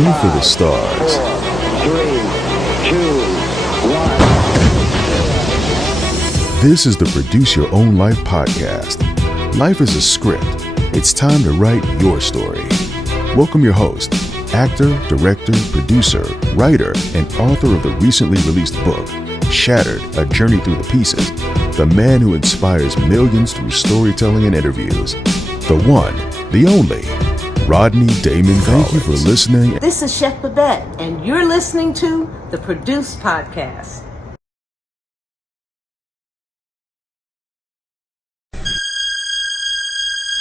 Go for the stars. 4, 3, 2, 1. This is the Produce Your Own Life podcast. Life is a script. It's time to write your story. Welcome your host, actor, director, producer, writer, and author of the recently released book, Shattered, A Journey Through the Pieces, the man who inspires millions through storytelling and interviews, the one, the only, Rodney Damon. Thank you for listening. This is Chef Babette, and you're listening to the Produce Podcast.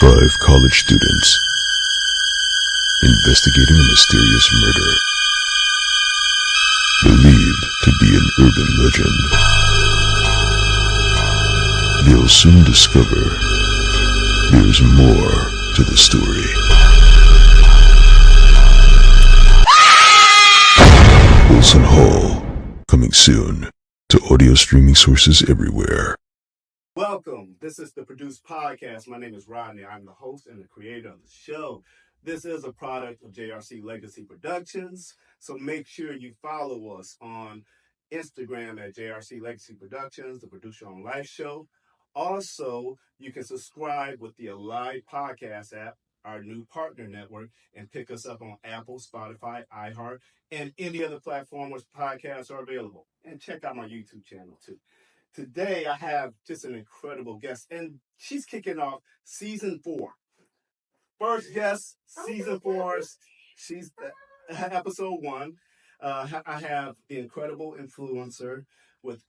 Five college students investigating a mysterious murder, believed to be an urban legend. They'll soon discover there's more to the story. Wilson Hall, coming soon to audio streaming sources everywhere. Welcome. This is the Produce Podcast. My name is Rodney. I'm the host and the creator of the show. This is a product of JRC Legacy Productions. So make sure you follow us on Instagram at JRC Legacy Productions, the Produce Your Own Life show. Also, you can subscribe with the Alive Podcast app, our new partner network, and pick us up on Apple, Spotify, iHeart, and any other platform where podcasts are available. And check out my YouTube channel too. Today, I have just an incredible guest, and she's kicking off season 4. First guest, season 4. She's episode 1. I have the incredible influencer with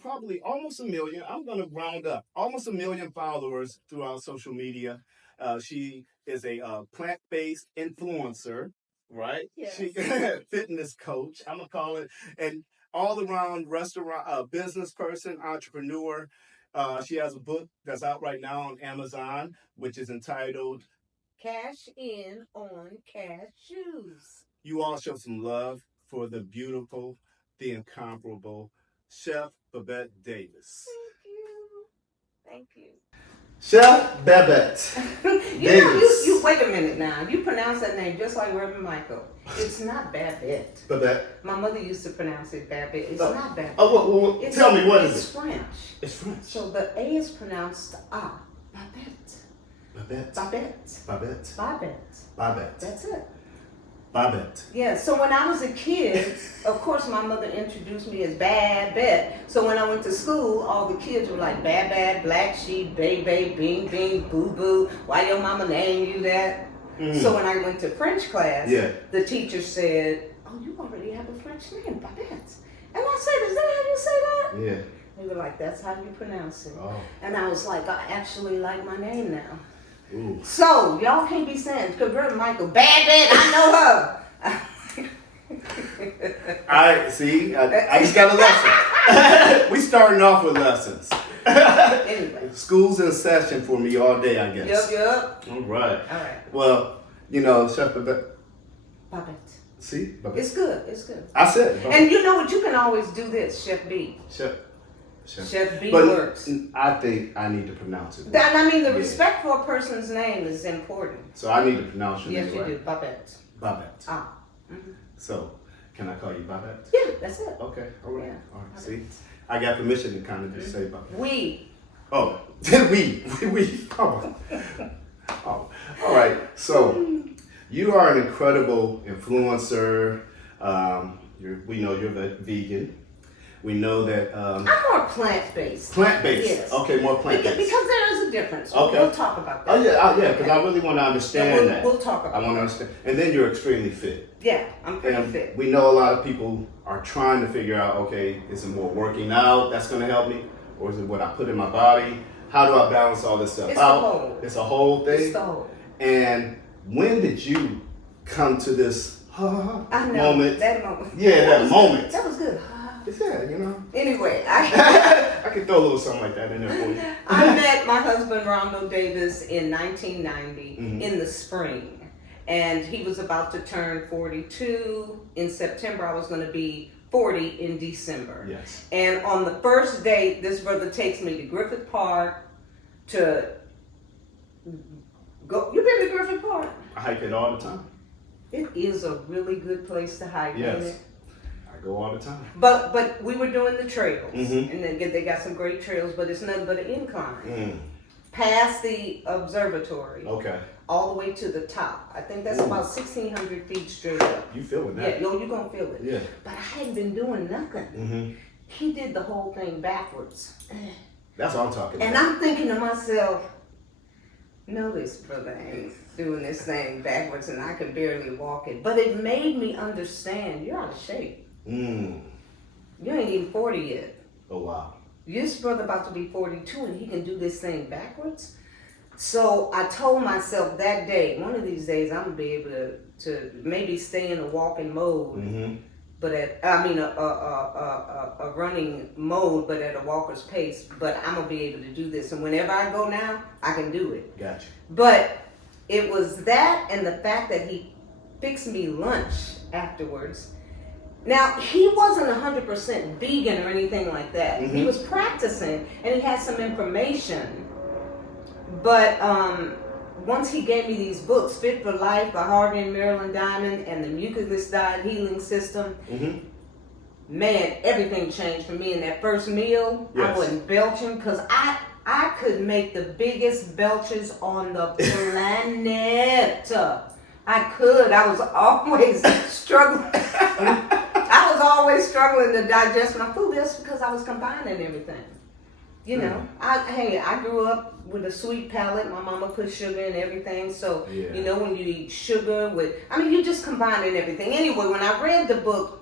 probably almost 1 million. I'm going to round up almost 1 million followers throughout social media. She is a plant-based influencer, right? Yes. She fitness coach, I'm gonna call it, and all-around restaurant business person, entrepreneur. She has a book that's out right now on Amazon, which is entitled Cash in on cashews. You All Show Some Love for the Beautiful, the Incomparable Chef Babette Daivs. Thank you. Chef Babette Daivs. You wait a minute now. You pronounce that name just like Reverend Michael. It's not Babette. Babette. My mother used to pronounce it Babette. It's not Babette. Oh, well, tell me, what is it? It's French. It's French. So the A is pronounced A. Babette. Babette. Babette. Babette. Babette. Babette. That's it. Babette. Yeah, so when I was a kid, of course my mother introduced me as Bad Bet. So when I went to school, all the kids were like Bad Bad, Black Sheep, Baby, Bing Bing, Boo Boo. Why your mama named you that? So when I went to French class, the teacher said, "Oh, you already have a French name, Babette." And I said, "Is that how you say that?" Yeah. They were like, "That's how you pronounce it." Oh. And I was like, I actually like my name now. Ooh. So y'all can't be saying, because Reverend Michael, Bad Bet, I know her. I see. I just got a lesson. We starting off with lessons. Anyway. School's in session for me all day, I guess. Yep. All right. All right. Well, Chef Babette. Babette. See, Babette. It's good. It's good. I said. Babette. And you know what? You can always do this, Chef B. Chef B but works. I think I need to pronounce it. The respect for a person's name is important. So I need to pronounce your Yes, name you right. do. Babette. Babette. Ah. Mm-hmm. So, can I call you Babette? Yeah, that's it. Okay. All right. Yeah. All right. See, I got permission to kind of just say Babette. We. Oh, we. Oh. Oh. All right. So, you are an incredible influencer. We know you're vegan. We know that. I'm more plant-based. Plant-based. Yes. Okay, more plant-based. Because there is a difference. Okay. We'll talk about that. Oh yeah, because I really want to understand that. We'll talk about I want to understand. And then you're extremely fit. Yeah, I'm pretty And fit. we know a lot of people are trying to figure out, okay, is it more working out that's going to help me? Or is it what I put in my body? How do I balance all this stuff It's out? the whole. It's a whole thing. It's the whole. And when did you come to this I know, moment? That moment. Yeah, that moment. That was good. Yeah, Anyway, I could throw a little something like that in there for you. I met my husband Rondo Davis in 1990 in the spring. And he was about to turn 42 in September. I was going to be 40 in December. Yes. And on the first date, this brother takes me to Griffith Park to go. You been to Griffith Park? I hike it all the time. It is a really good place to hike, isn't Yes. it? I go all the time. But we were doing the trails, Mhm. and they got some great trails, but it's nothing but an incline. Mm. Past the observatory, Okay. all the way to the top. I think that's Ooh. about 1,600 feet straight up. You feeling Yeah, that? you're gonna feel it. Yeah. But I hadn't been doing nothing. Mm-hmm. He did the whole thing backwards. That's what I'm talking And about. I'm thinking to myself, no, this brother ain't doing this thing backwards and I can barely walk it. But it made me understand you're out of shape. Mm. You ain't even 40 yet. Oh, wow. This brother about to be 42 and he can do this thing backwards. So I told myself that day, one of these days I'm gonna be able to maybe stay in a walking mode, Mm-hmm. but a running mode, but at a walker's pace. But I'm gonna be able to do this, and whenever I go now, I can do it. Gotcha. But it was that and the fact that he fixed me lunch afterwards. Now, he wasn't 100% vegan or anything like that. He Mhm. was practicing and he had some information. But once he gave me these books, Fit for Life by Harvey and Marilyn Diamond and the Mucus Diet Healing System, Mm-hmm. man, everything changed for me in that first meal. I Yes. wasn't belching because I could make the biggest belches on the planet. I could. I was always struggling. I was always struggling to digest my food. That's because I was combining everything. You know, I grew up with a sweet palate. My mama put sugar in everything. So, Yeah. you know, when you eat sugar with, you just combining everything. Anyway, when I read the book,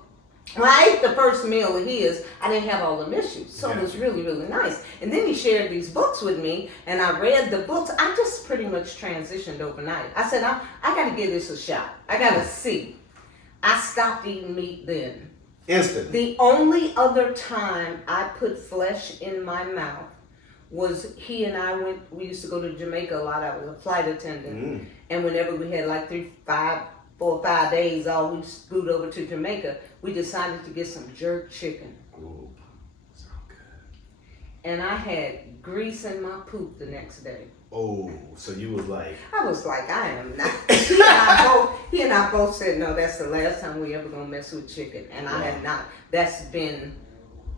when I ate the first meal of his, I didn't have all the issues. So it was really, really nice. And then he shared these books with me, and I read the books. I just pretty much transitioned overnight. I said, I got to give this a shot. I got to see. I stopped eating meat then. Instant. The only other time I put flesh in my mouth was he and I we used to go to Jamaica a lot. I was a flight attendant. And whenever we had like 4 or 5 days, all we scoot over to Jamaica, we decided to get some jerk chicken. Ooh, so good. And I had grease in my poop the next day. Oh, so you was like, I was like, I am not. He and I both said, no, that's the last time we ever gonna mess with chicken. And I had not. That's been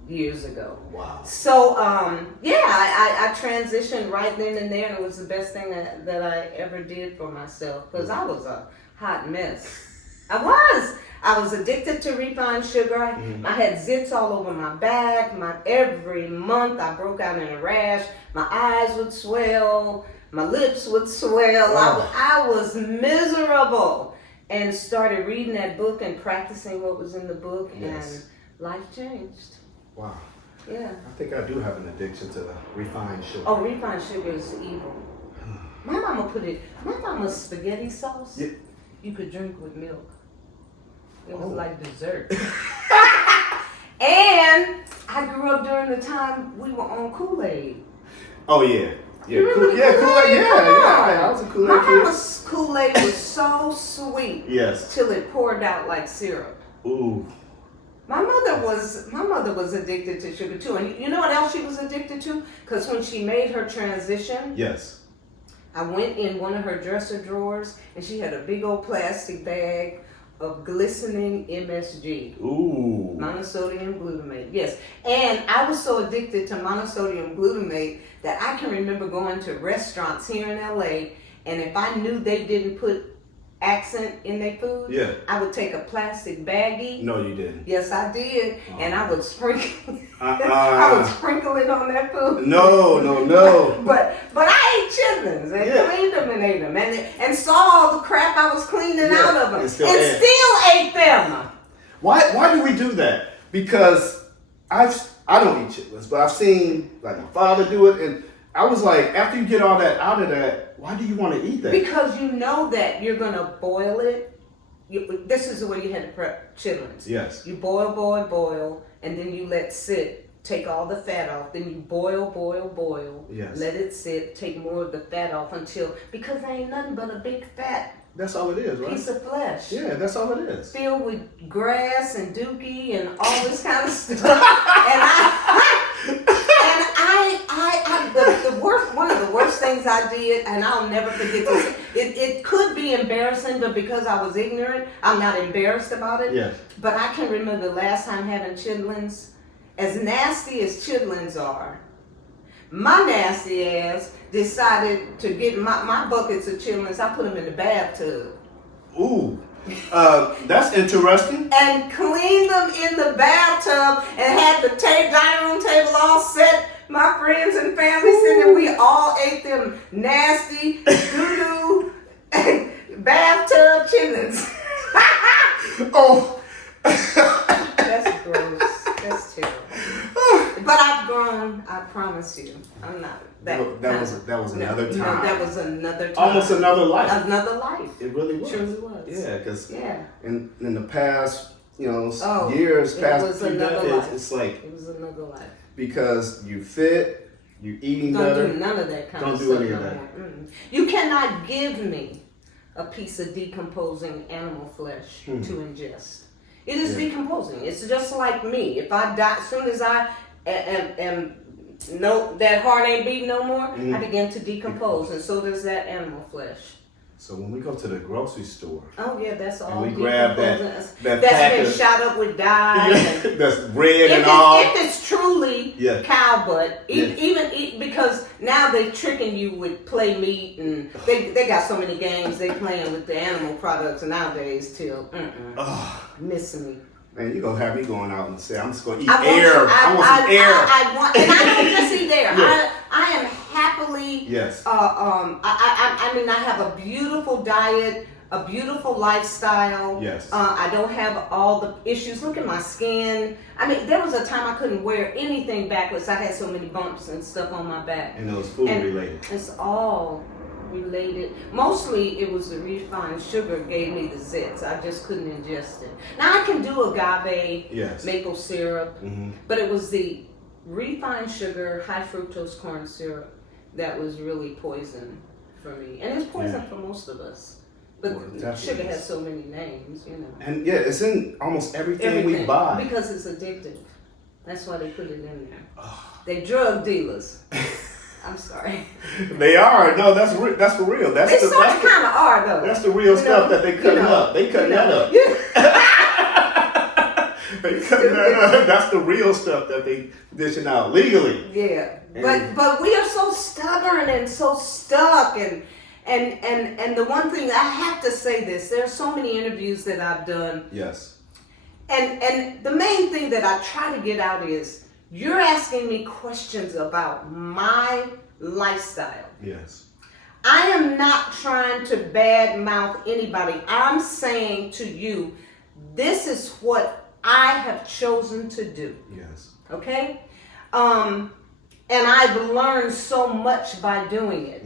years ago. wow. So, I transitioned right then and there, and it was the best thing that I ever did for myself, because I was a hot mess. I was addicted to refined sugar. I had zits all over my back. Every month I broke out in a rash. My eyes would swell. My lips would swell. I was miserable, and started reading that book and practicing what was in the book, and life changed. Wow. Yeah. I think I do have an addiction to refined sugar. Oh, refined sugar is evil. My mama's spaghetti sauce, Yeah. you could drink with milk. It was Oh. like dessert. And I grew up during the time we were on Kool-Aid. Oh, yeah. Yeah, You remember Kool-Aid. Kool-Aid? Yeah. Come on. I was a My Kool-Aid kid. mama's Kool-Aid was so sweet Yes. till it poured out like syrup. Ooh. My mother was addicted to sugar too. And you know what else she was addicted to? Because when she made her transition, Yes. I went in one of her dresser drawers and she had a big old plastic bag of glistening MSG. Ooh. Monosodium glutamate, yes. And I was so addicted to monosodium glutamate that I can remember going to restaurants here in LA, and if I knew they didn't put accent in their food, Yeah. I would take a plastic baggie. No, you didn't. Yes, I did. And I would sprinkle I would sprinkle it on that food. No. But I ate chitlins and cleaned them and ate them and saw all the crap I was cleaning out of them and still ate them. Why do we do that? Because I don't eat chitlins, but I've seen like my father do it, and I was like, after you get all that out of that, why do you want to eat that? Because you know that you're gonna boil it. This is the way you had to prep chitlins. Yes. You boil, and then you let sit. Take all the fat off. Then you boil. Yes. Let it sit. Take more of the fat off because there ain't nothing but a big fat That's all it is, right? piece of flesh. Yeah, that's all it is. Filled with grass and dookie and all this kind of stuff. And the worst, one of the the worst things I did, and I'll never forget this. It could be embarrassing, but because I was ignorant, I'm not embarrassed about it. Yes. But I can remember the last time having chitlins. As nasty as chitlins are, my nasty ass decided to get my buckets of chitlins. I put them in the bathtub. Ooh, that's interesting. And cleaned them in the bathtub and had the dining room table all set. My friends and family sitting there. We all ate them nasty doo-doo bathtub chitlins. Oh. That's gross. That's terrible. But I've grown. I promise you. I'm not. That was another time. No, that was another time. Almost another life. Another life. It really was. Truly was. Yeah, because yeah. in the past, years it past, was another life. it's like it was another life. Because you fit, you eating better. Don't do none of that kind of stuff. Don't do any of that. You cannot give me a piece of decomposing animal flesh to ingest. It is decomposing. It's just like me. If I die, as soon as I am no, that heart ain't beating no more, I begin to decompose, and so does that animal flesh. So when we go to the grocery store, that's all. and we grab that's pack been of, shot up with dye. that's red and all. If it's truly cow butt, even because now they're tricking you with play meat, and they got so many games they playing with the animal products nowadays till miss me. Man, you gonna have me going out and say I'm just gonna eat air. I want some air. And I don't just eat air. I am happily. Yes. I mean, I have a beautiful diet, a beautiful lifestyle. Yes. I don't have all the issues. Look at my skin. I mean, there was a time I couldn't wear anything backwards. I had so many bumps and stuff on my back. And it was food related. It's all related. Mostly it was the refined sugar gave me the zits. I just couldn't ingest it. Now I can do agave, maple syrup, but it was the refined sugar, high fructose corn syrup that was really poison for me. And it's poison for most of us. But sugar has so many names, And it's in almost everything we buy. Because it's addictive. That's why they put it in there. They drug dealers. I'm sorry. They are. No, that's for real. They kind of are, though. That's the real stuff that they cutting up. They cutting that up. They cutting that up. That's the real stuff that they dishing out legally. Yeah. But we are so stubborn and so stuck and the one thing, I have to say this, there are so many interviews that I've done. Yes. And the main thing that I try to get out is, you're asking me questions about my lifestyle. Yes. I am not trying to badmouth anybody. I'm saying to you, this is what I have chosen to do. Yes. Okay? And I've learned so much by doing it.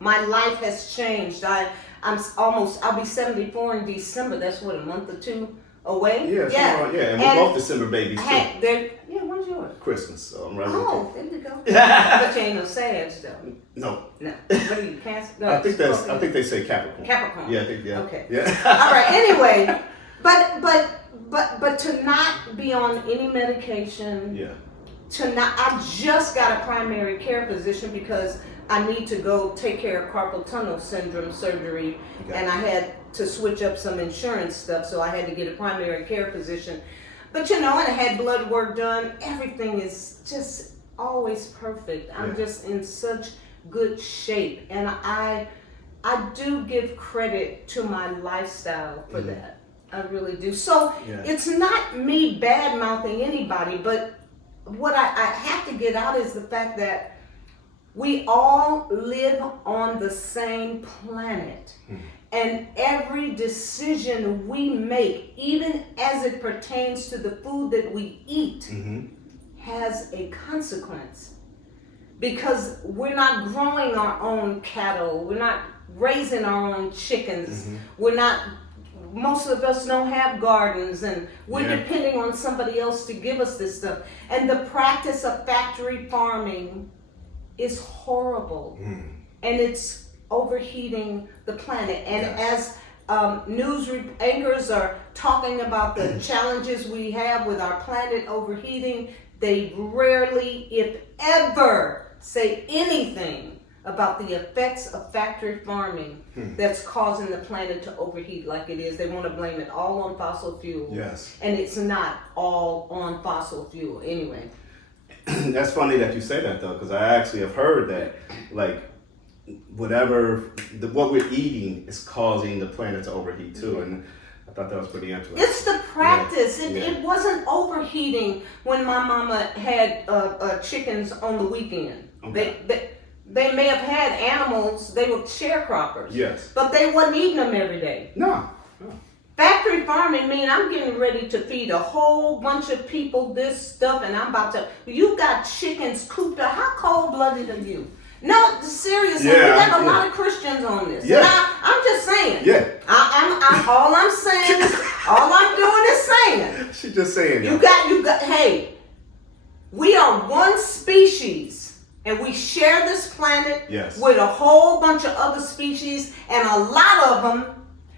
My life has changed. I'll be 74 in December. That's what, a month or two away? Yeah. And we're both December babies too. When's yours? Christmas, so I'm right with you. There you go. But you ain't no Sag though. No. What are you, Cancer? No, I think they say Capricorn. Capricorn. Yeah, Okay. Yeah. All right. Anyway, but to not be on any medication. Yeah. I just got a primary care physician because I need to go take care of carpal tunnel syndrome surgery, and I had to switch up some insurance stuff, so I had to get a primary care physician. But and I had blood work done. Everything is just always perfect. I'm just in such good shape, and I do give credit to my lifestyle for that. I really do. So it's not me bad mouthing anybody, but what I have to get out is the fact that we all live on the same planet. And every decision we make, even as it pertains to the food that we eat, has a consequence. Because we're not growing our own cattle, we're not raising our own chickens, most of us don't have gardens, and we're depending on somebody else to give us this stuff. And the practice of factory farming is horrible. And it's overheating the planet. And as news anchors are talking about the challenges we have with our planet overheating, they rarely, if ever, say anything about the effects of factory farming that's causing the planet to overheat like it is. They want to blame it all on fossil fuel. Yes. And it's not all on fossil fuel anyway. That's funny that you say that though, because I actually have heard that, like, what we're eating is causing the planet to overheat too, and I thought that was pretty interesting. It's the practice. Yeah. It wasn't overheating when my mama had chickens on the weekend. Okay. They may have had animals. They were sharecroppers. Yes. But they wasn't eating them every day. No. Factory farming mean I'm getting ready to feed a whole bunch of people this stuff, and I'm about to. You got chickens cooped up. How cold-blooded are you? No, seriously, we got a lot of Christians on this. Yeah. I'm just saying. Yeah. All I'm saying is, all I'm doing is saying. She's just saying. You got. Hey, we are one species. And we share this planet with a whole bunch of other species, and a lot of them,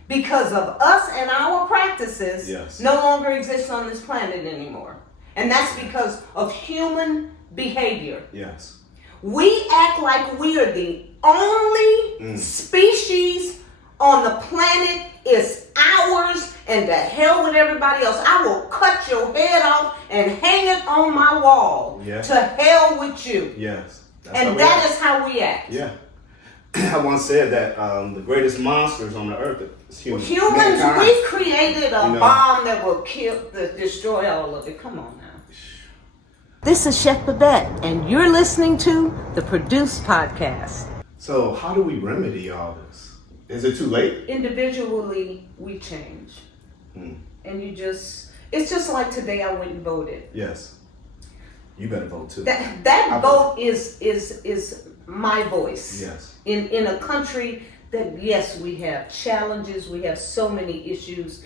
because of us and our practices, no longer exist on this planet anymore. And that's because of human behavior. Yes. We act like we are the only species on the planet. It's ours, and to hell with everybody else. I will cut your head off and hang it on my wall. Yeah. To hell with you. Yes. And that is how we act. Yeah. I once said that the greatest monsters on the earth is humans. Humans, we've created a bomb that will destroy all of it. Come on now. This is Chef Babette, and you're listening to the Produce Podcast. So how do we remedy all this? Is it too late? Individually, we change. And it's just like today I went and voted. Yes. You better vote too. That vote is my voice. Yes. In a country that, yes, we have challenges, we have so many issues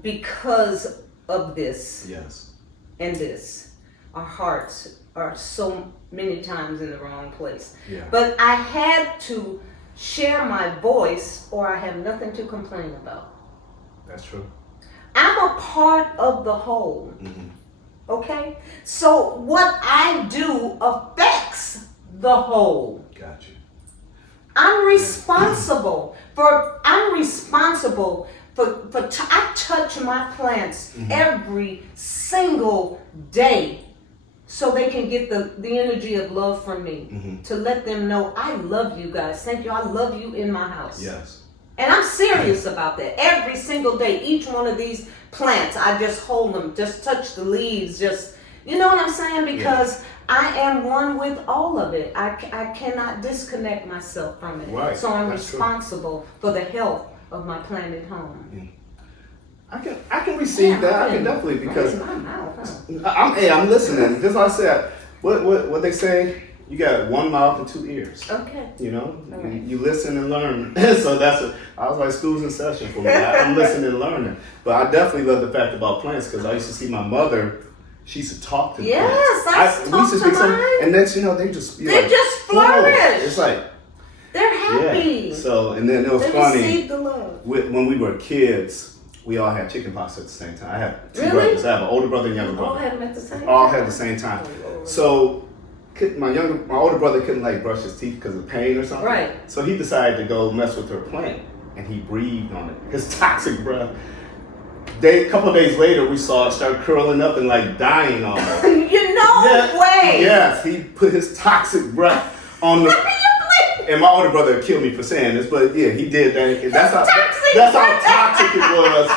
because of this. Yes. And this. Our hearts are so many times in the wrong place. Yeah. But I had to share my voice or I have nothing to complain about. That's true. I'm a part of the whole. Okay? So what I do affects the whole. Got you. I'm responsible for I touch my plants every single day so they can get the energy of love from me to let them know I love you guys. Thank you. I love you in my house. Yes. And I'm serious about that. Every single day, each one of these plants, I just hold them, just touch the leaves, just, you know what I'm saying? Because I am one with all of it. I cannot disconnect myself from it. Right. So I'm That's responsible for the health of my planet home. I can receive that. I can definitely, because my mouth, I'm listening. Just like I said, what they say, you got one mouth and two ears. Okay. You know, Right. you listen and learn. So I was like, school's in session for me. I'm listening and learning. But I definitely love the fact about plants because I used to see my mother. She used to talk to the plants. Yes, I talk to mine. And next, you know, they just flourish. It's like they're happy. Yeah. So, and then it was they funny. receive the love. When we were kids, we all had chicken pox at the same time. I have two Really? brothers. I have an older brother and younger All brother. had them at the same time. All had the same time. Oh, Lord. So my older brother couldn't like brush his teeth because of pain or something. Right. So he decided to go mess with her plant, and he breathed on it. His toxic breath. A couple of days later, we saw it start curling up and like dying almost. Way. Yes, he put his toxic breath on the. And my older brother killed me for saying this, but yeah, he did that. That's how toxic it was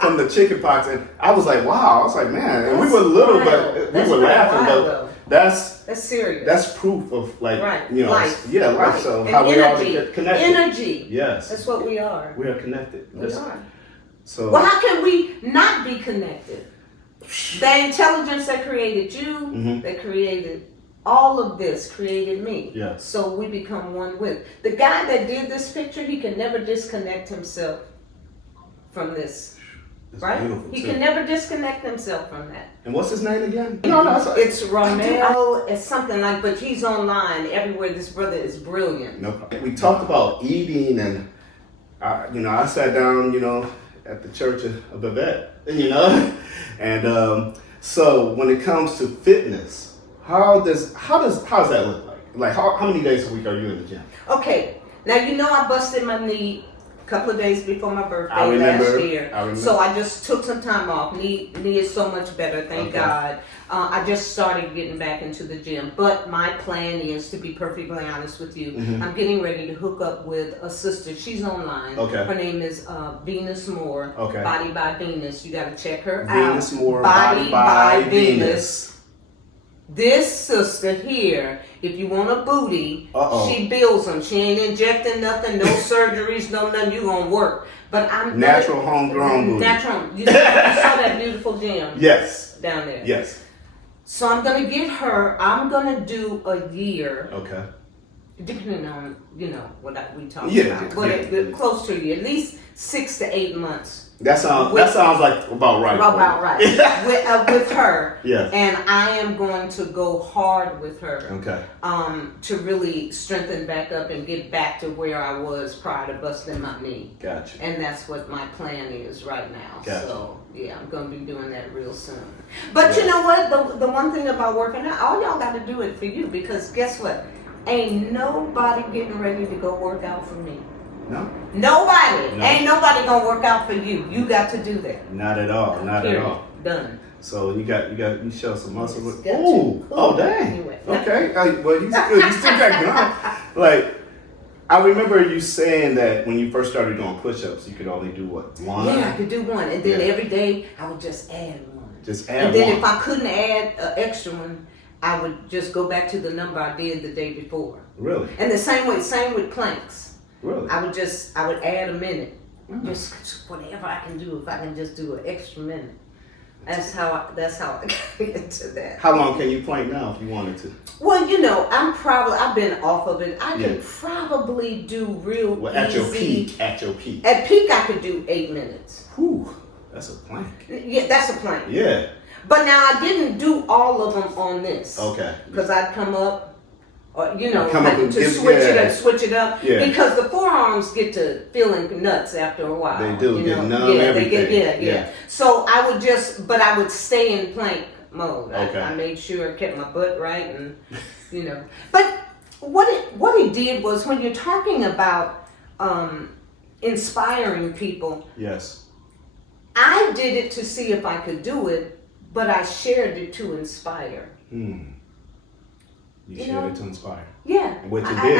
from the chicken pox. And I was like, wow. I was like, man. And we were little, but we were laughing. But that's serious. That's proof of like, you know, life. Yeah, life. Right. So and how we all energy. get connected. Energy. Yes. That's what we are. We are connected. We are. So. Well, how can we not be connected? The intelligence that created you, that created all of this, created me. Yes. So we become one with. The guy that did this picture, he can never disconnect himself from this. That's right? beautiful, He too. can never disconnect himself from that. And what's his name again? It's Romeo. It's something like, but he's online everywhere. This brother is brilliant. No problem. We talked about eating, and I sat down, at the church of Babette, and so when it comes to fitness, how does that look like? like how many days a week are you in the gym? Okay, now you know I busted my knee a couple of days before my birthday last year. I remember. So I just took some time off. Knee is so much better, thank God. I just started getting back into the gym. But my plan is, to be perfectly honest with you, I'm getting ready to hook up with a sister. She's online. Okay. Her name is Venus Moore. Okay. Body by Venus. You got to check her out. Venus Moore, Body by Venus. This sister here, if you want a booty, she builds them. She ain't injecting nothing, no surgeries, no nothing. You gonna work. But I'm natural homegrown booty. Natural. You saw that beautiful gym? Yes. Down there. Yes. So I'm gonna get her. I'm gonna do a year. Okay. Depending on what we talk about. But close to a year, at least 6 to 8 months. That sounds like about right. About right. with her. Yes. And I am going to go hard with her. Okay. To really strengthen back up and get back to where I was prior to busting my knee. Gotcha. And that's what my plan is right now. Gotcha. So yeah, I'm gonna be doing that real soon. But you know what? The one thing about working out, all y'all got to do it for you, because guess what? Ain't nobody getting ready to go work out for me. No. Nobody. No. Ain't nobody gonna work out for you. You got to do that. Not at all. Not Period. at all. Done. So you show some muscle. Got Ooh. you. Oh dang. Anyway. Okay. Well, you still got going. Like, I remember you saying that when you first started doing push-ups, you could only do what, one? Yeah, I could do one, and then every day I would just add one. Just add and then one. if I couldn't add an extra one, I would just go back to the number I did the day before. Really? And the same with planks. Really? I would add a minute. Just whatever I can do, if I can just do an extra minute. That's how I got into that. How long can you plank now if you wanted to? Well, I've been off of it. I can probably do real at easy. At your peak. At peak, I could do 8 minutes. Whew, that's a plank. Yeah, that's a plank. Yeah. But now I didn't do all of them on this. Okay. Because I'd come up, or switch it up. Yeah. Because the forearms get to feeling nuts after a while. They do. Get numb, everything. Yeah. So I would stay in plank mode. Okay. I made sure I kept my butt right, and But what it did was, when you're talking about inspiring people. Yes. I did it to see if I could do it, but I shared it to inspire. You shared it to inspire. Yeah. What you did.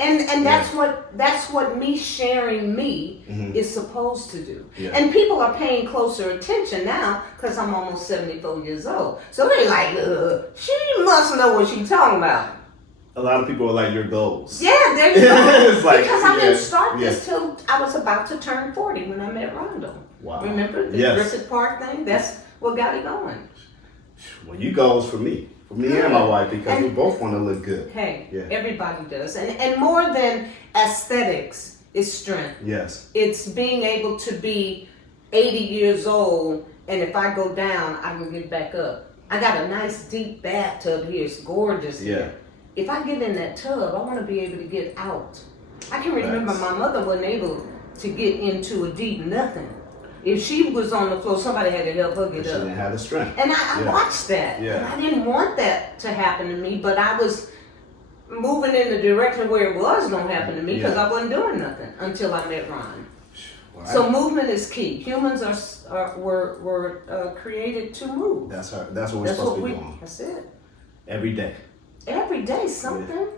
And that's what me sharing me is supposed to do. Yeah. And people are paying closer attention now, because I'm almost 74 years old. So they're like, she must know what she's talking about. A lot of people are like, your goals. Yeah, there you go. It's like, because I didn't start this till I was about to turn 40 when I met Rondo. Wow. Remember the Griffith Park thing? That's what got it going. Well, you goals for me. For me and my wife, because we both want to look good. Hey, everybody does. And more than aesthetics is strength. Yes. It's being able to be 80 years old, and if I go down, I can get back up. I got a nice deep bathtub here. It's gorgeous here. If I get in that tub, I want to be able to get out. I can remember my mother wasn't able to get into a deep nothing. If she was on the floor, somebody had to help her get up. She didn't have the strength. And I watched that. Yeah. And I didn't want that to happen to me, but I was moving in the direction where it was going to happen to me, because I wasn't doing nothing until I met Ron. Well, so movement is key. Humans were created to move. That's what we're supposed to be doing. That's it. Every day. Every day, something.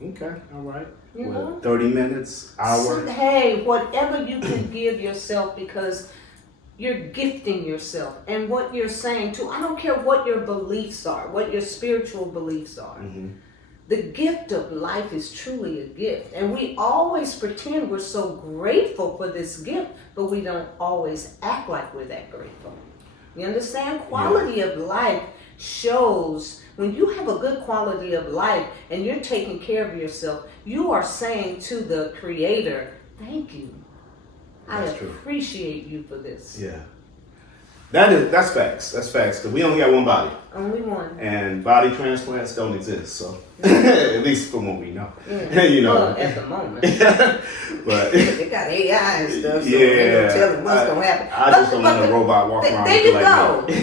Yeah. Okay, all right. You know? 30 minutes, hour. Hey, whatever you can give yourself, because you're gifting yourself. And what you're saying too, I don't care what your beliefs are, what your spiritual beliefs are. The gift of life is truly a gift. And we always pretend we're so grateful for this gift, but we don't always act like we're that grateful. You understand? Quality of life shows, when you have a good quality of life and you're taking care of yourself, you are saying to the Creator, thank you. I appreciate you for this. Yeah. That's facts. That's facts. Because we only got one body. Only one. And body transplants don't exist. So, at least from what we know. Well, at the moment. But they got AI and stuff, so they don't tell them what's going to happen. I just don't want a robot walk around. There you like go. Me.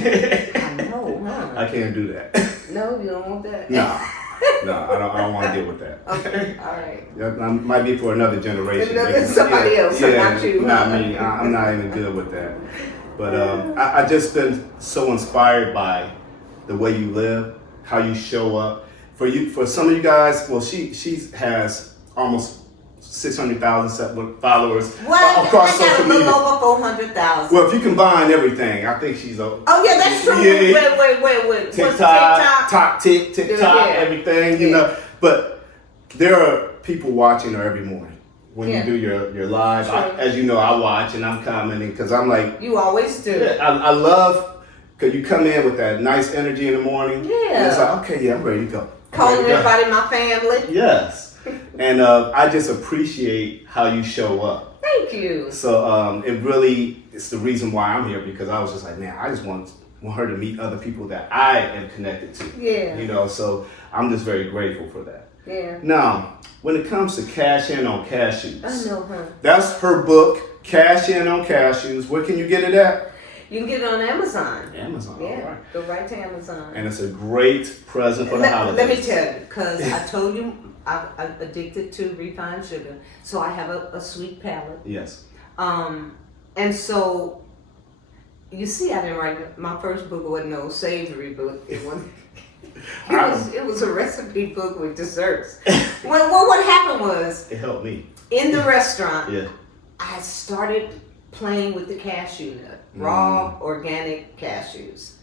I know, huh? I can't do that. No, you don't want that? Nah. No, I don't want to deal with that. Okay, all right. That might be for another generation. Somebody else, not you. Not me. I'm not even good with that. But I just been so inspired by the way you live, how you show up. For some of you guys, well, she has almost 600,000 followers across social media. I got a little over 400,000. Well, if you combine everything, I think she's Oh yeah, that's true. Yeah. Wait. TikTok, Yeah. everything, you know. But there are people watching her every morning when you do your live. As you know, I watch and I'm commenting because I'm like, you always do. Yeah, I love because you come in with that nice energy in the morning. Yeah. And it's like, okay, yeah, I'm ready to go. Calling everybody my family. Yes. And I just appreciate how you show up. Thank you. So it's the reason why I'm here, because I was just like, man, I just want her to meet other people that I am connected to. Yeah. You know, so I'm just very grateful for that. Yeah. Now, when it comes to Cash In on Cashews. I know her. That's her book, Cash In on Cashews. Where can you get it at? You can get it on Amazon. Amazon, Yeah, all right. go right to Amazon. And it's a great present for the holidays. Let me tell you, because I told you I'm addicted to refined sugar, so I have a sweet palate. Yes. And so, you see, I didn't write my first book. Wasn't no savory book. It was a recipe book with desserts. Well, what happened was, it helped me in the restaurant. Yeah. I started playing with the cashew nut, raw organic cashews.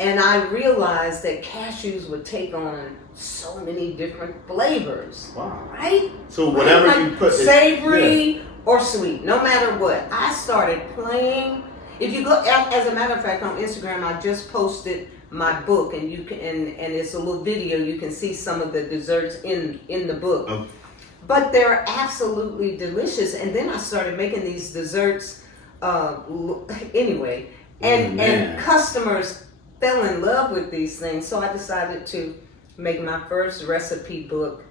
And I realized that cashews would take on so many different flavors. Wow. Right? So whatever like you put, savory or sweet, no matter what. I started playing. If you go, as a matter of fact, on Instagram, I just posted my book, and you can, and it's a little video. You can see some of the desserts in the book. Okay. But they're absolutely delicious. And then I started making these desserts anyway. And customers fell in love with these things. So I decided to make my first recipe book,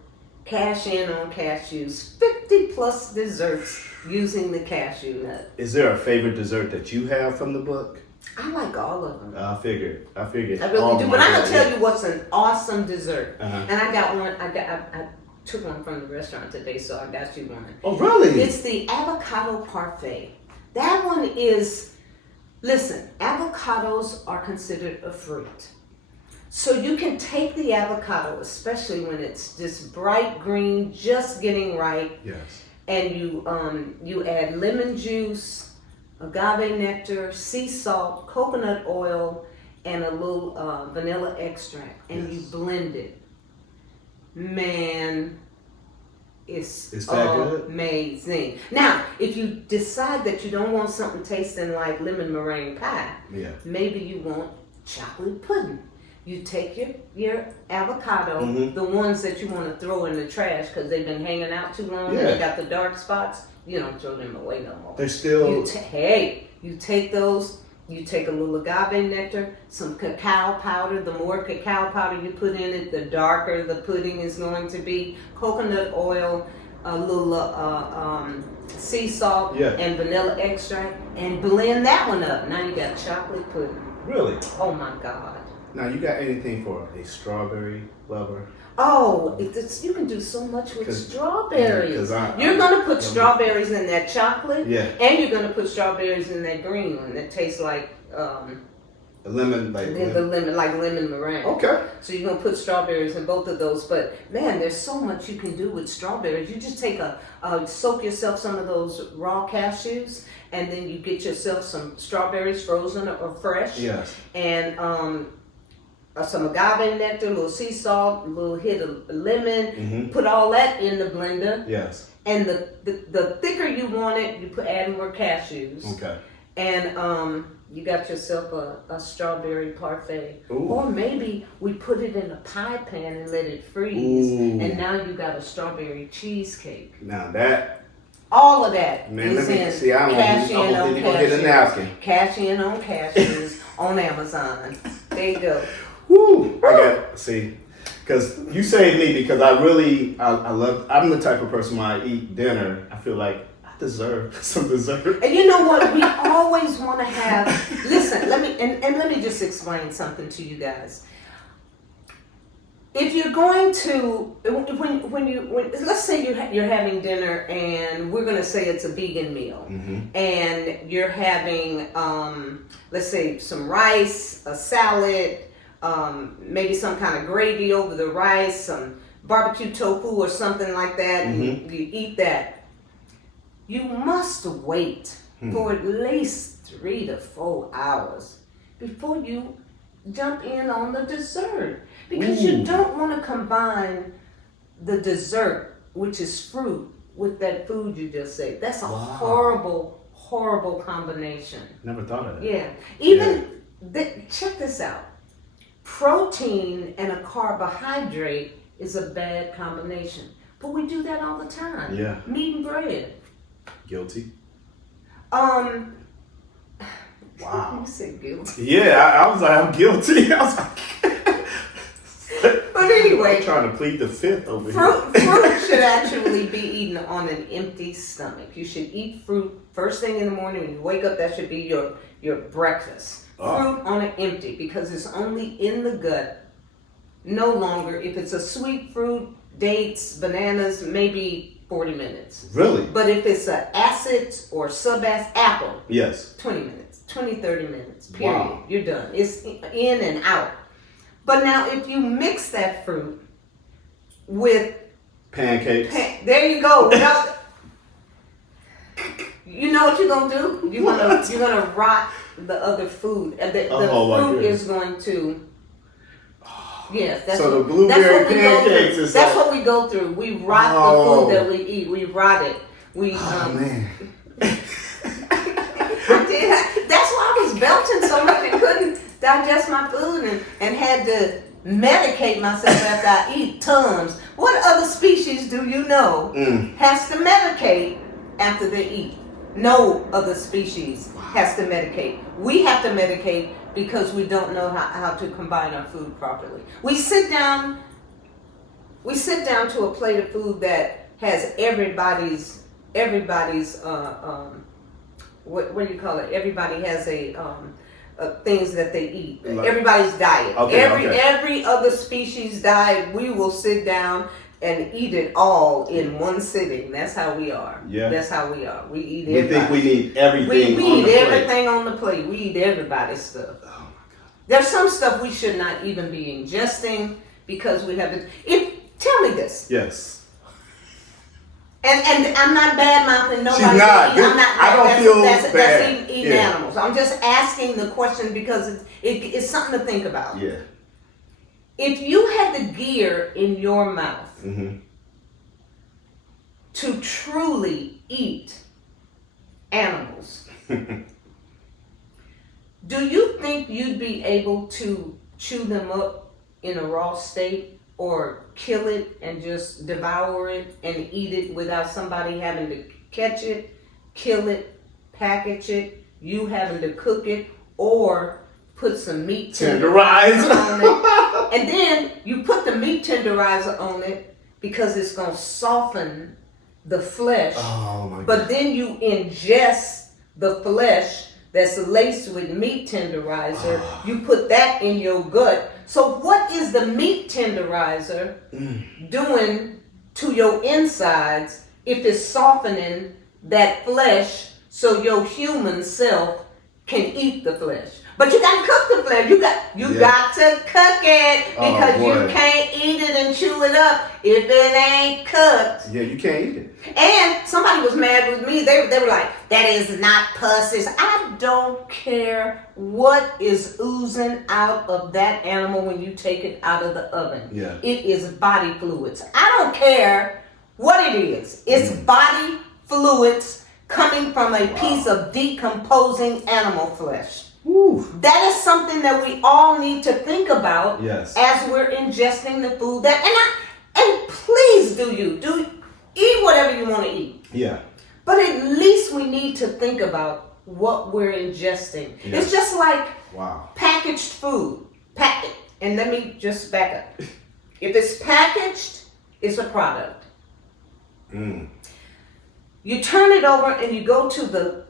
Cash In on Cashews, 50 plus desserts using the cashew nut. Is there a favorite dessert that you have from the book? I like all of them. I figured. I really do. But I'm going to tell you what's an awesome dessert. And I got one, I took one from the restaurant today, so I got you one. Oh, really? It's the avocado parfait. That one is, listen, avocados are considered a fruit. So you can take the avocado, especially when it's this bright green, just getting ripe. Yes. And you add lemon juice, agave nectar, sea salt, coconut oil, and a little vanilla extract, and you blend it. Man, it's that good? Amazing. Now, if you decide that you don't want something tasting like lemon meringue pie, maybe you want chocolate pudding. You take your avocado, the ones that you want to throw in the trash because they've been hanging out too long and they got the dark spots, you don't throw them away no more. They're still... You take those, you take a little agave nectar, some cacao powder. The more cacao powder you put in it, the darker the pudding is going to be. Coconut oil, a little sea salt, and vanilla extract, and blend that one up. Now you got chocolate pudding. Really? Oh my God. Now, you got anything for a strawberry lover? Oh, you can do so much with strawberries. You're going to put strawberries in that chocolate, and you're going to put strawberries in that green one that tastes like lemon, like lemon meringue. Okay. So you're going to put strawberries in both of those. But man, there's so much you can do with strawberries. You just take soak yourself some of those raw cashews, and then you get yourself some strawberries, frozen or fresh. Yes. And some agave nectar, a little sea salt, a little hit of lemon. Put all that in the blender. Yes. And the thicker you want it, you add more cashews. Okay. And you got yourself a strawberry parfait. Ooh. Or maybe we put it in a pie pan and let it freeze. Ooh. And now you got a strawberry cheesecake. Now that... All of that is in Cash In on Cashews. Cash In on Cashews on Amazon. There you go. Woo! Because you saved me, because I love, I'm the type of person when I eat dinner, I feel like I deserve some dessert. And you know what? We always want to have, listen, let me just explain something to you guys. if you're going to, when let's say you're having dinner, and we're going to say it's a vegan meal, and you're having, let's say, some rice, a salad, maybe some kind of gravy over the rice, some barbecue tofu or something like that, and you eat that. You must wait for at least 3 to 4 hours before you jump in on the dessert. Because you don't want to combine the dessert, which is fruit, with that food you just said. That's a horrible, horrible combination. Never thought of that. Yeah. Even, check this out. Protein and a carbohydrate is a bad combination. But we do that all the time. Yeah. Meat and bread. Guilty. Wow. Wow. You said guilty. Yeah, I was like, I'm guilty. I was like, But anyway, I'm trying to plead the fifth over fruit here. should actually be eaten on an empty stomach. You should eat fruit first thing in the morning when you wake up. That should be your breakfast. Fruit on an empty, because it's only in the gut. No longer, if it's a sweet fruit, dates, bananas, maybe 40 minutes. Really? But if it's an acid or subacid apple, Yes. 20 minutes, 20, 30 minutes, period. Wow. You're done. It's in and out. But now if you mix that fruit with Pancakes. there you go. Now, you know what you're gonna do? You're gonna rot the other food. The fruit is going to. Yes, that's So what, the blueberry that's what we go pancakes through. is That's like- what we go through. We rot the food that we eat. We rot it. We Man. I did. That's why I was belching so much and couldn't digest my food and had to medicate myself after I eat tons. What other species do you know has to medicate after they eat? No other species has to medicate. We have to medicate because we don't know how to combine our food properly. We sit down to a plate of food that has everybody's what do you call it? Everybody has a things that they eat. Everybody's diet. Every other species diet, we will sit down and eat it all in one sitting. That's how we are. Yeah. That's how we are. We eat We everybody. think we need everything We on the eat plate. everything on the plate. We eat everybody's stuff. Oh my God. There's some stuff we should not even be ingesting because we have to. Tell me this. Yes. And I'm not bad mouthing nobody. She's not. I'm not. I don't feel that's bad. eating animals. I'm just asking the question because it's something to think about. Yeah. If you had the gear in your mouth to truly eat animals, do you think you'd be able to chew them up in a raw state, or kill it and just devour it and eat it without somebody having to catch it, kill it, package it, you having to cook it, or put some meat tenderizer on it? And then you put the meat tenderizer on it because it's going to soften the flesh. Oh my God. But then you ingest the flesh that's laced with meat tenderizer. You put that in your gut. So what is the meat tenderizer doing to your insides if it's softening that flesh so your human self can eat the flesh? But you gotta cook the flesh. You got to cook it because you can't eat it and chew it up if it ain't cooked. Yeah, you can't eat it. And somebody was mad with me. They were like, that is not pus. I don't care what is oozing out of that animal when you take it out of the oven. Yeah. It is body fluids. I don't care what it is. It's body fluids coming from a piece of decomposing animal flesh. Woo. That is something that we all need to think about Yes. as we're ingesting the food. And please do eat whatever you want to eat. Yeah. But at least we need to think about what we're ingesting. Yes. It's just like Wow. packaged food. And let me just back up. If it's packaged, it's a product. You turn it over and you go to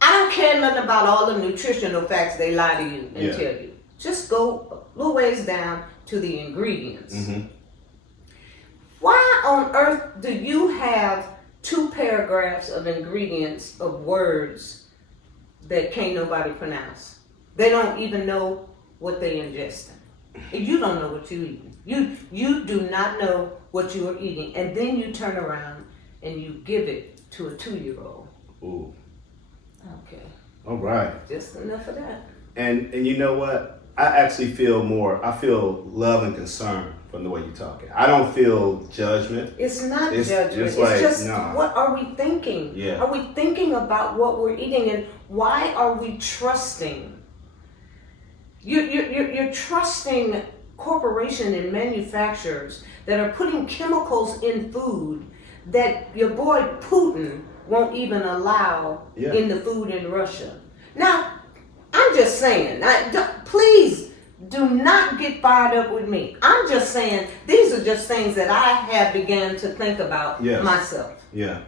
I don't care nothing about all the nutritional facts they lie to you and tell you. just go a little ways down to the ingredients. Mm-hmm. Why on earth do you have 2 paragraphs of ingredients of words that can't nobody pronounce? They don't even know what they ingesting. You don't know what you're eating. You do not know what you are eating, and then you turn around and you give it to a 2-year-old. Ooh. Okay. All right. Just enough of that. And you know what? I actually feel love and concern from the way you're talking. I don't feel judgment. It's not judgment. It's like, just nah. What are we thinking? Yeah. Are we thinking about what we're eating, and why are we trusting? You're trusting corporations and manufacturers that are putting chemicals in food that your boy Putin won't even allow in the food in Russia. Now, I'm just saying, please do not get fired up with me. I'm just saying, these are just things that I have began to think about myself. Yeah.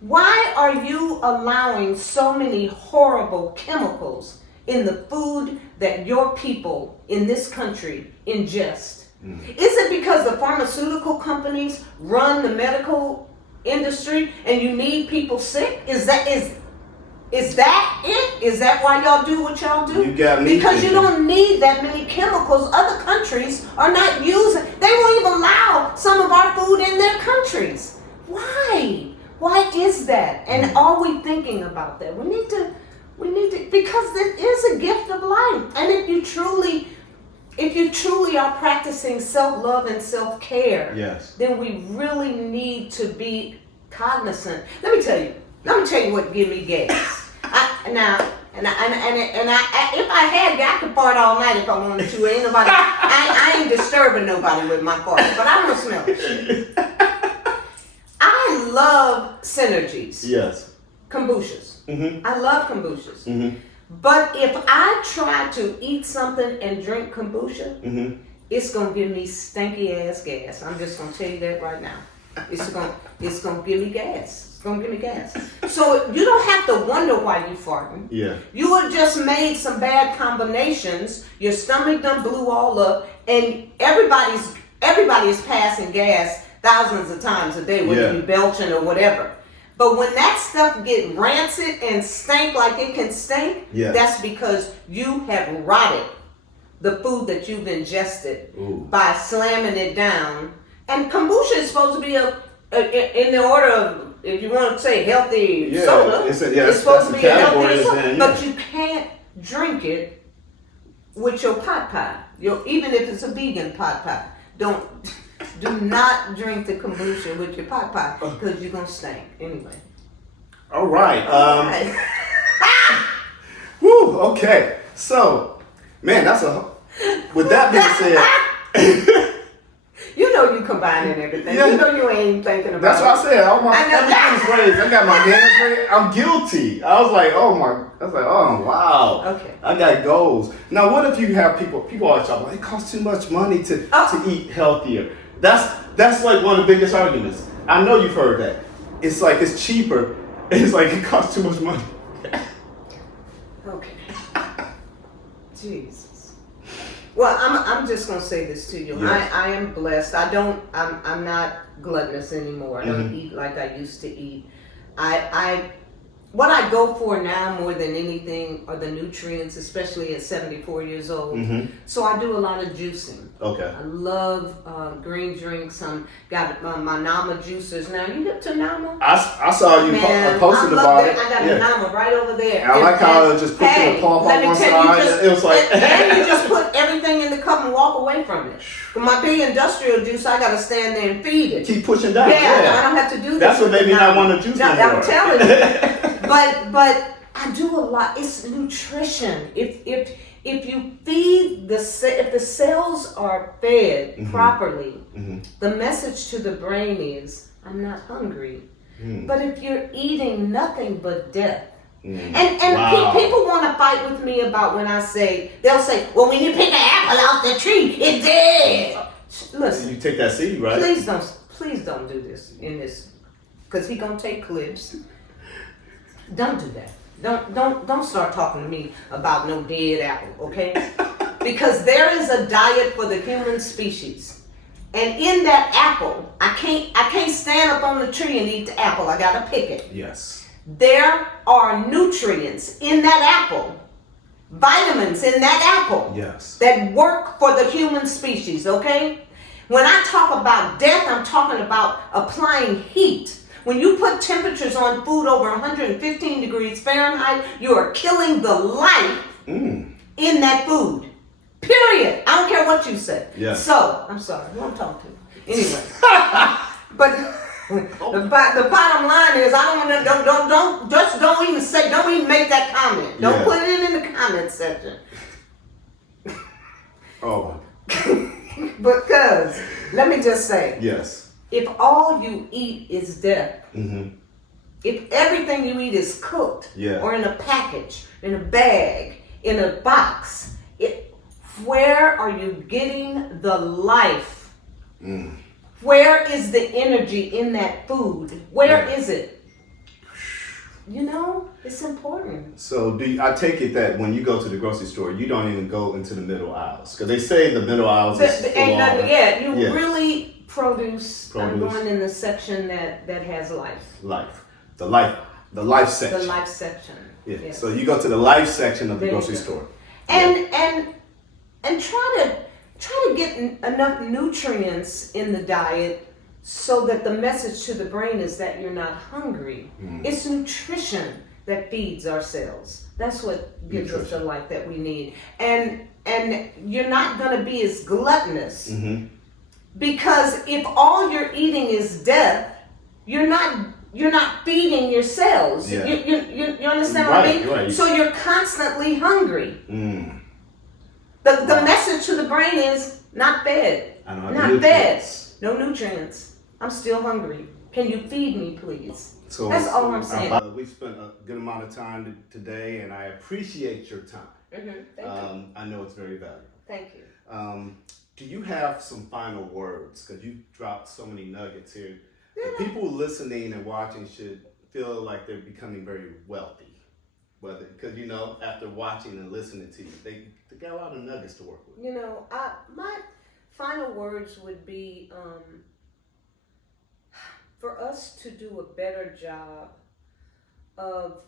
Why are you allowing so many horrible chemicals in the food that your people in this country ingest? Is it because the pharmaceutical companies run the medical industry and you need people sick? Is that it? Is that why y'all do what y'all do? You got me because thinking. you don't need that many chemicals. Other countries are not using. They won't even allow some of our food in their countries. Why? Why is that? And are we thinking about that? We need to, because it is a gift of life. And if you truly are practicing self-love and self-care, then we really need to be cognizant. Let me tell you what give me gas. If I had, I could fart all night if I wanted to. Ain't nobody. I ain't disturbing nobody with my fart, but I don't smell it. I love synergies. Yes. Kombuchas. Mm-hmm. I love kombuchas. Mm-hmm. But if I try to eat something and drink kombucha, it's gonna give me stanky ass gas. I'm just gonna tell you that right now. It's gonna give me gas. It's gonna give me gas. So you don't have to wonder why you farting. Yeah. You have just made some bad combinations. Your stomach done blew all up, and everybody is passing gas thousands of times a day, whether you belching or whatever. But when that stuff get rancid and stink like it can stink, that's because you have rotted the food that you've ingested by slamming it down. And kombucha is supposed to be in the order of, if you want to say healthy soda, it's supposed to be a healthy soda, but you can't drink it with your pot pie. Even if it's a vegan pot pie, do not drink the kombucha with your pot pie because you're gonna stink anyway. All right. Woo. Okay. So, man, with that being said. You know you combining everything. You know you ain't thinking about That's what I said. Everything's raised. I got my hands raised. I'm guilty. I was like, oh wow. Okay. I got goals. Now, what if you have people always talk about it costs too much money to eat healthier? That's like one of the biggest arguments. I know you've heard that. It's like it's cheaper. It's like it costs too much money. Okay. Jesus. Well, I'm just gonna say this to you. Yes. I am blessed. I'm not gluttonous anymore. I don't eat like I used to eat. What I go for now more than anything are the nutrients, especially at 74 years old. So I do a lot of juicing. Okay. I love green drinks. Got my Nama juicers. Now, you hip to Nama? I saw you posting about it. I got a Nama right over there. And I like how it just put the pump on one side. It was like... and you just put everything in the cup and walk away from it. For my big industrial juice, I got to stand there and feed it. Keep pushing down. Yeah, I don't have to do this. That's what made me not want to juice no more. I'm telling you. But I do a lot. It's nutrition. If you feed if the cells are fed properly, the message to the brain is, I'm not hungry. But if you're eating nothing but death, and people want to fight with me about when they'll say, well, when you pick an apple off the tree, it's dead. Listen, you take that seed, right? Please don't do this because he's gonna take clips. Don't do that. Don't start talking to me about no dead apple, okay? Because there is a diet for the human species. And in that apple, I can't stand up on the tree and eat the apple. I gotta pick it. Yes. There are nutrients in that apple, vitamins in that apple, Yes. that work for the human species, okay? When I talk about death, I'm talking about applying heat. When you put temperatures on food over 115 degrees Fahrenheit, you are killing the life in that food. Period. I don't care what you say. Yeah. So, I'm sorry, who I'm talking to? Anyway. But the bottom line is, I don't want to, don't even make that comment. Don't put it in the comment section. Oh. Because, let me just say, Yes. if all you eat is death, if everything you eat is cooked, or in a package, in a bag, in a box, where are you getting the life? Where is the energy in that food? Where is it? You know, it's important. So I take it that when you go to the grocery store, you don't even go into the middle aisles? Because they say the middle aisles is full ain't nothing of... yet. You really produce. I'm Produce. going in the section that has life. The life section. The life section. Yeah. Yes. So you go to the life section of the There you grocery go. store. And try to get enough nutrients in the diet so that the message to the brain is that you're not hungry. It's nutrition that feeds our cells. That's what gives us the life that we need. And you're not going to be as gluttonous, because if all you're eating is death, you're not feeding your cells. Yeah. You understand what I mean? Right. So you're constantly hungry. The message to the brain is not fed. Not fed. No nutrients. I'm still hungry. Can you feed me, please? So that's all I'm saying. We spent a good amount of time today, and I appreciate your time. Thank you. I know it's very valuable. Thank you. Do you have some final words? Because you dropped so many nuggets here. The people listening and watching should feel like they're becoming very wealthy. Because, after watching and listening to you, they got a lot of nuggets to work with. My final words would be for us to do a better job of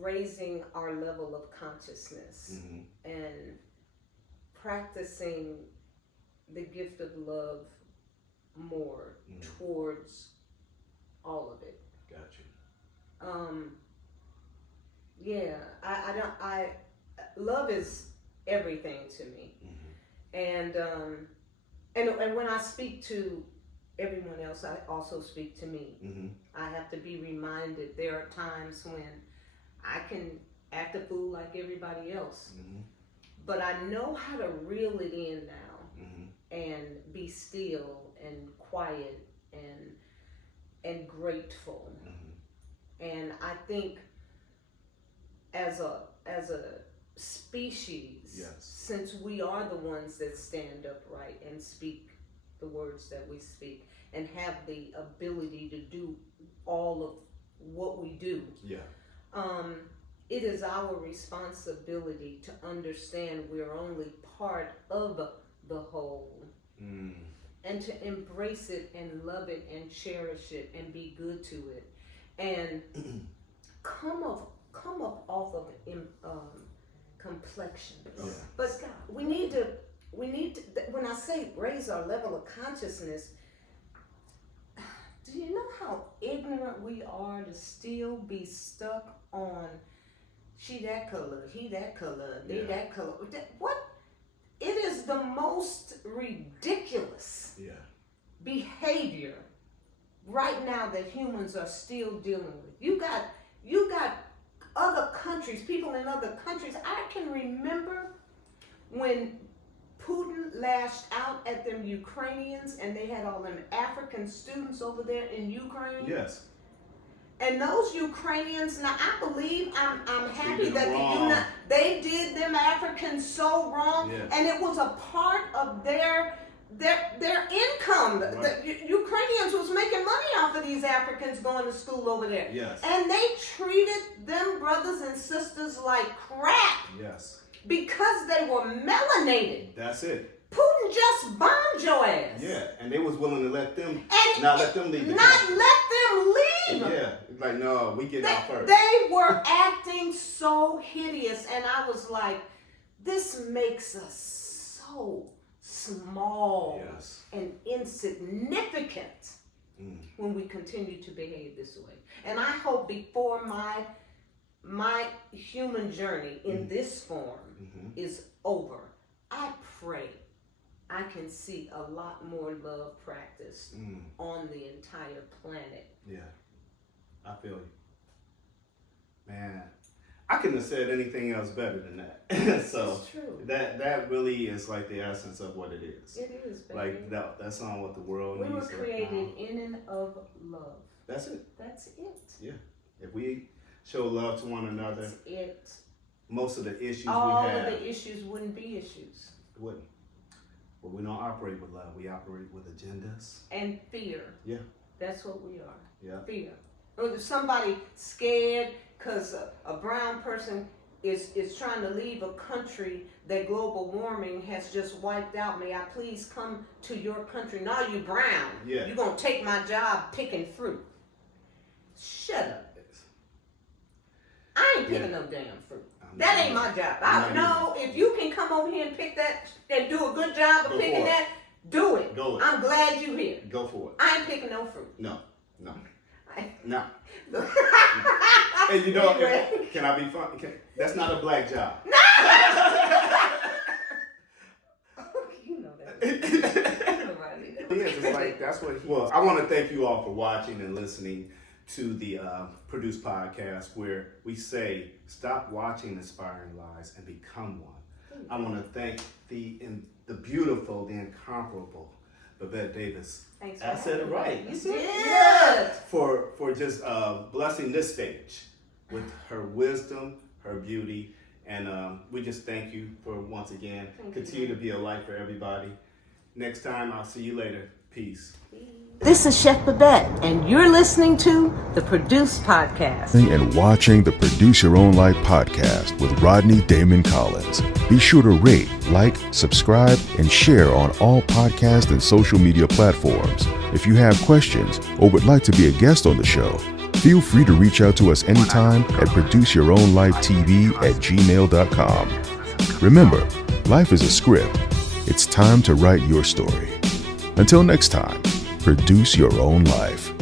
raising our level of consciousness and practicing the gift of love more towards all of it. Gotcha. Love is everything to me. And when I speak to everyone else, I also speak to me. I have to be reminded there are times when I can act a fool like everybody else. But I know how to reel it in now and be still and quiet and grateful. And I think as a species, since we are the ones that stand upright and speak the words that we speak and have the ability to do all of what we do, it is our responsibility to understand we're only part of the whole and to embrace it and love it and cherish it and be good to it and come up off of complexion. But we need to, when I say raise our level of consciousness, do you know how ignorant we are to still be stuck on she that color, he that color, they that color? What? It is the most ridiculous behavior right now that humans are still dealing with. You got other countries, people in other countries. I can remember when Putin lashed out at them Ukrainians and they had all them African students over there in Ukraine. Yes. And those Ukrainians, now I believe, I'm happy that they did them Africans so wrong, and it was a part of their income. Right. The Ukrainians was making money off of these Africans going to school over there. Yes. And they treated them brothers and sisters like crap. Yes. because they were melanated. That's it. Putin just bombed your ass. Yeah, and they was willing to let them And not let them leave. Not let them leave. Yeah, like no, we get out first. They were acting so hideous, and I was like, this makes us so small and insignificant when we continue to behave this way. And I hope before my human journey in this form is over, I pray I can see a lot more love practiced on the entire planet. Yeah, I feel you. Man, I couldn't have said anything else better than that. So it's true. That really is like the essence of what it is. It is, baby. Like that's not what the world needs. We were created in and of love. That's it. That's it. Yeah. If we show love to one another, That's it. most of the issues All we have, of the issues wouldn't be issues. wouldn't. But we don't operate with love. We operate with agendas. And fear. Yeah. That's what we are. Yeah. Fear. Or if somebody scared because a brown person is trying to leave a country that global warming has just wiped out. May I please come to your country? Now you brown. Yeah. You're going to take my job picking fruit. Shut up. I ain't picking no damn fruit. That ain't my job. I know if you can come over here and pick that and do a good job of picking that, do it. Go it. I'm glad you here. Go for it. I ain't picking no fruit. No. I- No. No. And you know, Anyway. can I be fun? That's not a black job. You know that. Yeah, just like that's what. Well, I want to thank you all for watching and listening to the Produce Podcast, where we say, stop watching Inspiring Lives and become one. I want to thank the beautiful, the incomparable Babette Daivs. Thanks. I said it right. You did. For just blessing this stage with her wisdom, her beauty, and we just thank you for once again continue to be a light for everybody. Next time, I'll see you later. Peace. This is Chef Babette, and you're listening to the Produce Podcast. And watching the Produce Your Own Life podcast with Rodney Damon Collins. Be sure to rate, like, subscribe, and share on all podcast and social media platforms. If you have questions or would like to be a guest on the show, feel free to reach out to us anytime at produceyourownlifetv@gmail.com. Remember, life is a script. It's time to write your story. Until next time, produce your own life.